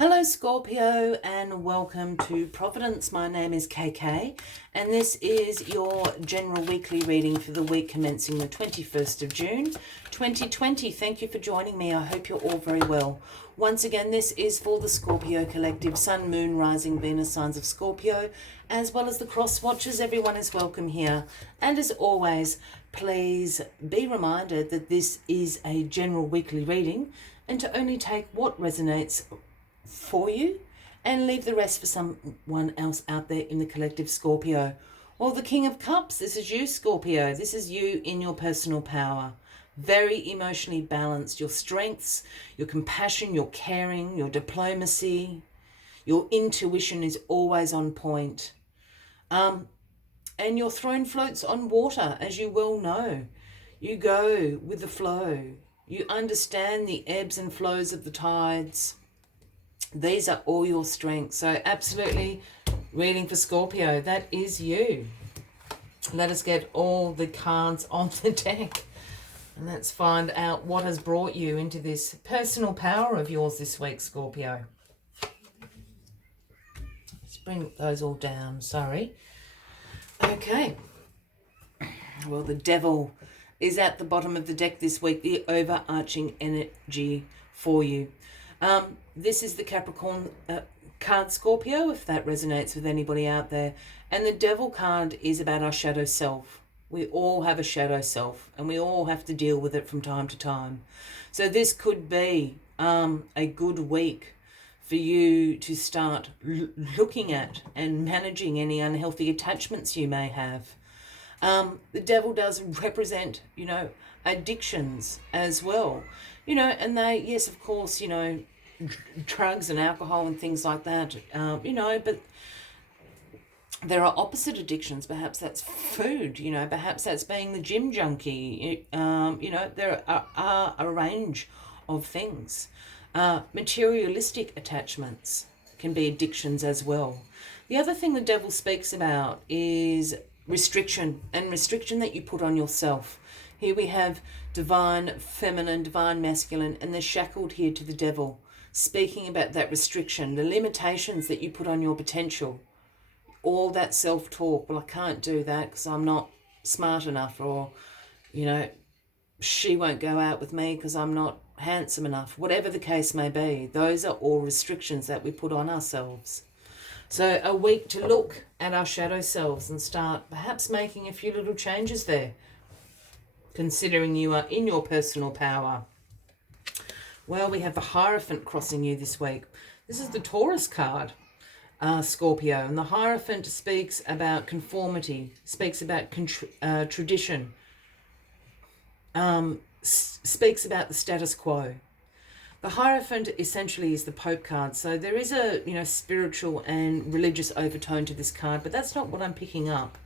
Hello Scorpio and welcome to Providence. My name is KK and this is your general weekly reading for the week commencing the 21st of June 2020. Thank you for joining me. I hope you're all very well. Once again, this is for the Scorpio collective, Sun, Moon, Rising, Venus signs of Scorpio, as well as the cross watchers. Everyone is welcome here. And as always, please be reminded that this is a general weekly reading and to only take what resonates for you and leave the rest for someone else out there in the collective Scorpio. Well, the King of Cups, this is you, Scorpio. This is you in your personal power. Very emotionally balanced. Your strengths, your compassion, your caring, your diplomacy, your intuition is always on point. And your throne floats on water, as you well know. You go with the flow. You understand the ebbs and flows of the tides. These are all your strengths. So absolutely reading for Scorpio. That is you. Let us get all the cards on the deck. And let's find out what has brought you into this personal power of yours this week, Scorpio. Let's bring those all down. Sorry. Okay. Well, the Devil is at the bottom of the deck this week. The overarching energy for you. This is the Capricorn card, Scorpio, if that resonates with anybody out there. And the Devil card is about our shadow self. We all have a shadow self and we all have to deal with it from time to time. So this could be a good week for you to start looking at and managing any unhealthy attachments you may have. The Devil does represent, addictions as well. And they, yes, of course, drugs and alcohol and things like that, but there are opposite addictions. Perhaps that's food, perhaps that's being the gym junkie. There are a range of things. Materialistic attachments can be addictions as well. The other thing the Devil speaks about is restriction, and restriction that you put on yourself. Here we have divine feminine, divine masculine, and they're shackled here to the Devil, speaking about that restriction, the limitations that you put on your potential, all that self-talk. Well, I can't do that because I'm not smart enough, or, she won't go out with me because I'm not handsome enough. Whatever the case may be, those are all restrictions that we put on ourselves. So a week to look at our shadow selves and start perhaps making a few little changes there, considering you are in your personal power. Well, we have the Hierophant crossing you this week. This is the Taurus card, Scorpio. And the Hierophant speaks about conformity, speaks about tradition, speaks about the status quo. The Hierophant essentially is the Pope card. So there is a, spiritual and religious overtone to this card, but that's not what I'm picking up.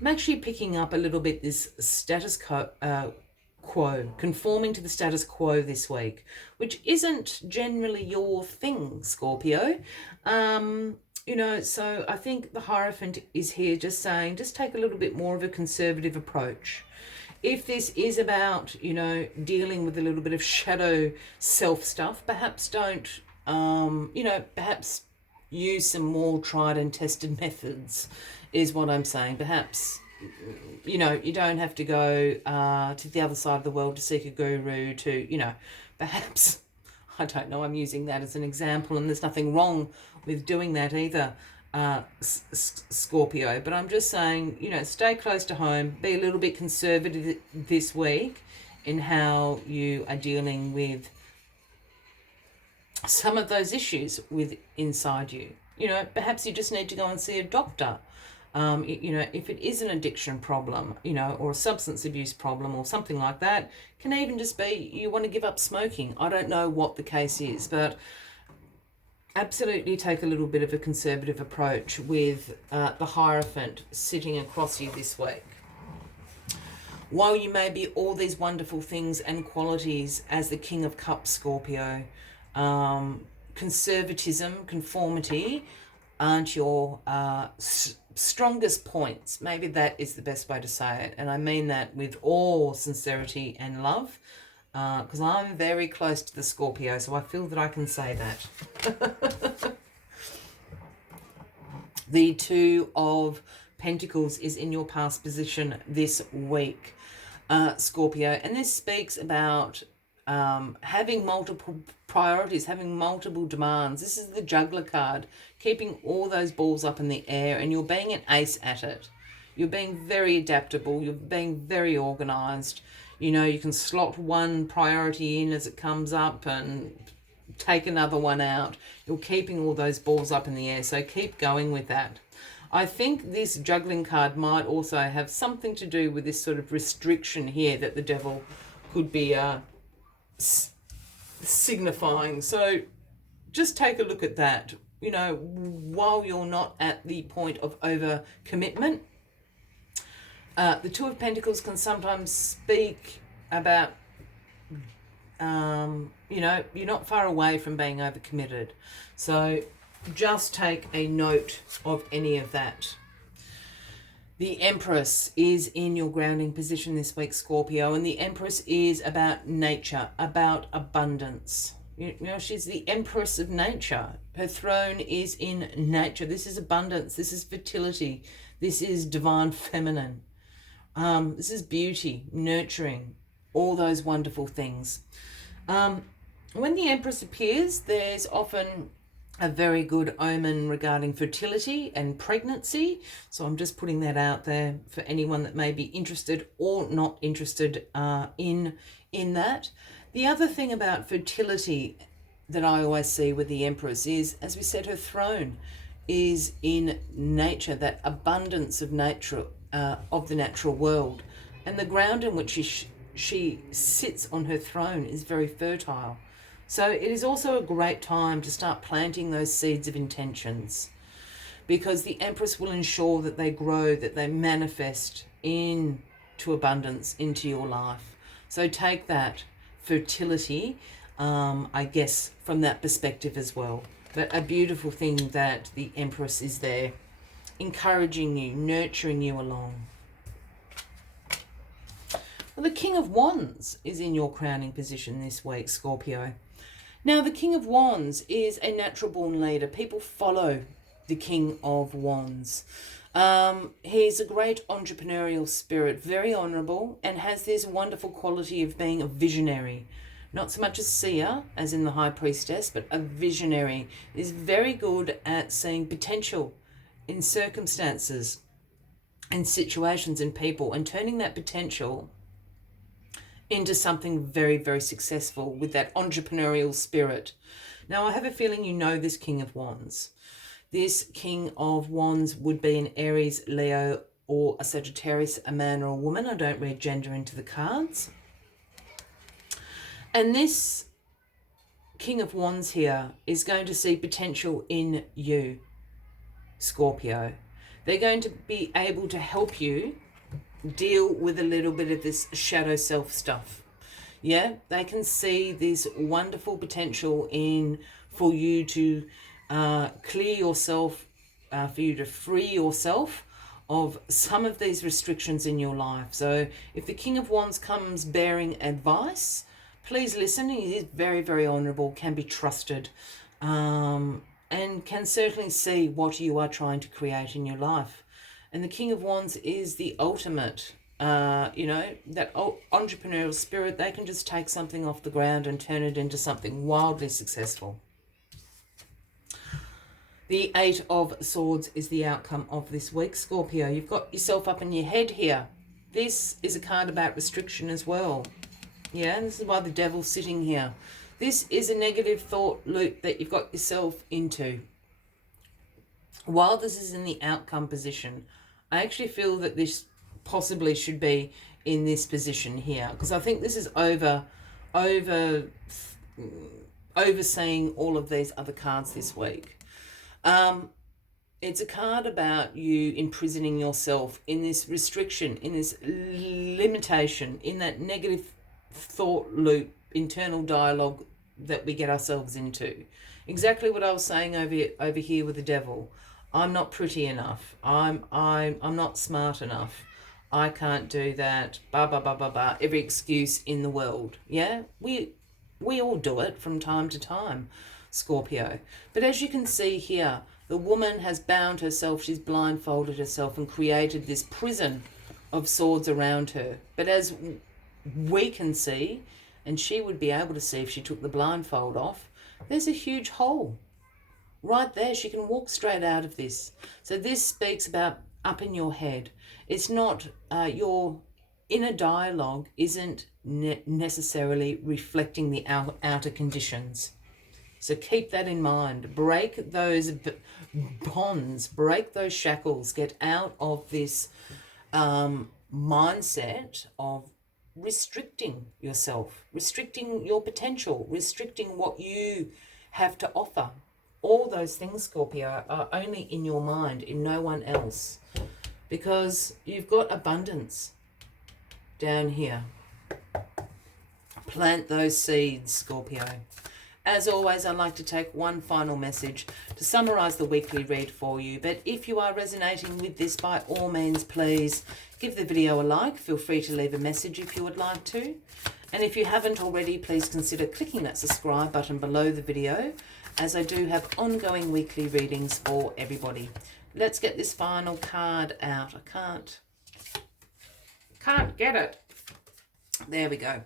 I'm actually picking up a little bit this status quo, conforming to the status quo this week, which isn't generally your thing, Scorpio. So I think the Hierophant is here just saying, just take a little bit more of a conservative approach. If this is about, dealing with a little bit of shadow self stuff, perhaps don't, perhaps use some more tried and tested methods is what I'm saying. Perhaps, you don't have to go to the other side of the world to seek a guru to, perhaps, I don't know, I'm using that as an example and there's nothing wrong with doing that either. Scorpio, but I'm just saying, stay close to home, be a little bit conservative this week in how you are dealing with some of those issues with inside you. Perhaps you just need to go and see a doctor. If it is an addiction problem, or a substance abuse problem or something like that, can even just be you want to give up smoking. I don't know what the case is, but absolutely take a little bit of a conservative approach with the Hierophant sitting across you this week. While you may be all these wonderful things and qualities as the King of Cups, Scorpio, conservatism, conformity aren't your strongest points. Maybe that is the best way to say it. And I mean that with all sincerity and love. because I'm very close to the Scorpio, so I feel that I can say that. The Two of Pentacles is in your past position this week, Scorpio, and this speaks about having multiple priorities, having multiple demands. This is the Juggler card, keeping all those balls up in the air, and you're being an ace at it. You're being very adaptable. You're being very organized. You know, you can slot one priority in as it comes up and take another one out. You're keeping all those balls up in the air, so keep going with that. I think this juggling card might also have something to do with this sort of restriction here that the devil could be signifying. So just take a look at that. You know, while you're not at the point of over commitment, the Two of Pentacles can sometimes speak about, you know, you're not far away from being overcommitted. So just take a note of any of that. The Empress is in your grounding position this week, Scorpio, and the Empress is about nature, about abundance. You know, she's the Empress of nature. Her throne is in nature. This is abundance. This is fertility. This is divine feminine. This is beauty, nurturing, all those wonderful things. When the Empress appears, there's often a very good omen regarding fertility and pregnancy. So I'm just putting that out there for anyone that may be interested or not interested in that. The other thing about fertility that I always see with the Empress is, as we said, her throne is in nature, that abundance of nature, of the natural world. And the ground in which she sits on her throne is very fertile. So it is also a great time to start planting those seeds of intentions, because the Empress will ensure that they grow, that they manifest into abundance into your life. So take that fertility, I guess, from that perspective as well. But a beautiful thing that the Empress is there, encouraging you, nurturing you along. Well, the King of Wands is in your crowning position this week, Scorpio. Now, the King of Wands is a natural born leader. People follow the King of Wands. He's a great entrepreneurial spirit, very honourable, and has this wonderful quality of being a visionary. Not so much a seer, as in the High Priestess, but a visionary. Is very good at seeing potential in circumstances, in situations, in people, and turning that potential into something very, very successful with that entrepreneurial spirit. Now, I have a feeling you know this King of Wands. This King of Wands would be an Aries, Leo, or a Sagittarius, a man or a woman. I don't read gender into the cards. And this King of Wands here is going to see potential in you, Scorpio. They're going to be able to help you deal with a little bit of this shadow self stuff. Yeah, they can see this wonderful potential in for you to clear yourself, for you to free yourself of some of these restrictions in your life. So if the King of Wands comes bearing advice, please listen. He is very, very honourable, can be trusted, and can certainly see what you are trying to create in your life. And the King of Wands is the ultimate, you know, that entrepreneurial spirit. They can just take something off the ground and turn it into something wildly successful. The Eight of Swords is the outcome of this week, Scorpio. You've got yourself up in your head here. This is a card about restriction as well. Yeah, and this is why the devil's sitting here. This is a negative thought loop that you've got yourself into. While this is in the outcome position, I actually feel that this possibly should be in this position here, because I think this is overseeing all of these other cards this week. It's a card about you imprisoning yourself in this restriction, in this limitation, in that negative thought loop, internal dialogue that we get ourselves into. Exactly what I was saying over here with the devil. I'm not pretty enough. I'm not smart enough. I can't do that, blah, blah, blah, blah, blah, every excuse in the world. Yeah, we all do it from time to time, Scorpio. But as you can see here, the woman has bound herself, she's blindfolded herself and created this prison of swords around her. But as we can see, and she would be able to see if she took the blindfold off, there's a huge hole. Right there, she can walk straight out of this. So this speaks about up in your head. It's not your inner dialogue isn't necessarily reflecting the outer conditions. So keep that in mind. Break those bonds, break those shackles, get out of this mindset of restricting yourself, restricting your potential, restricting what you have to offer. All those things, Scorpio, are only in your mind, in no one else, because you've got abundance down here. Plant those seeds, Scorpio. As always, I'd like to take one final message to summarize the weekly read for you. But if you are resonating with this, by all means, please give the video a like. Feel free to leave a message if you would like to. And if you haven't already, please consider clicking that subscribe button below the video, as I do have ongoing weekly readings for everybody. Let's get this final card out. I can't get it. There we go.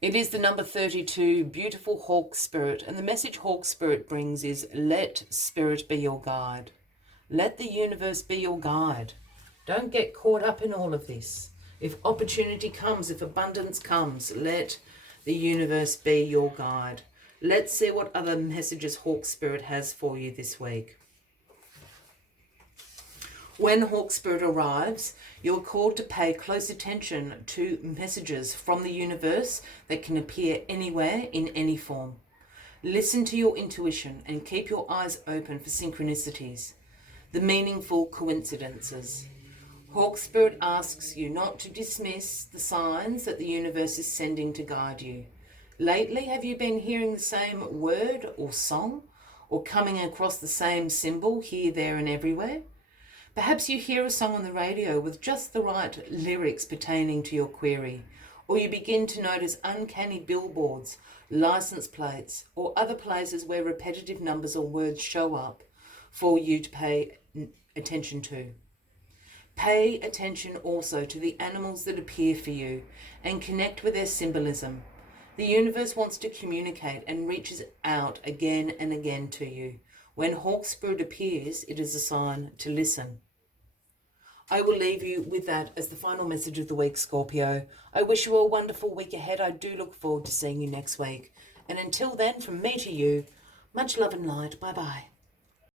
It is the number 32, beautiful Hawk Spirit. And the message Hawk Spirit brings is, let Spirit be your guide. Let the universe be your guide. Don't get caught up in all of this. If opportunity comes, if abundance comes, let the universe be your guide. Let's see what other messages Hawk Spirit has for you this week. When Hawk Spirit arrives, you're called to pay close attention to messages from the universe that can appear anywhere in any form. Listen to your intuition and keep your eyes open for synchronicities, the meaningful coincidences. Hawk Spirit asks you not to dismiss the signs that the universe is sending to guide you. Lately, have you been hearing the same word or song, or coming across the same symbol here, there, and everywhere? Perhaps you hear a song on the radio with just the right lyrics pertaining to your query, or you begin to notice uncanny billboards, license plates, or other places where repetitive numbers or words show up for you to pay attention to. Pay attention also to the animals that appear for you and connect with their symbolism. The universe wants to communicate and reaches out again and again to you. When Hawk Spirit appears, it is a sign to listen. I will leave you with that as the final message of the week, Scorpio. I wish you a wonderful week ahead. I do look forward to seeing you next week. And until then, from me to you, much love and light. Bye-bye.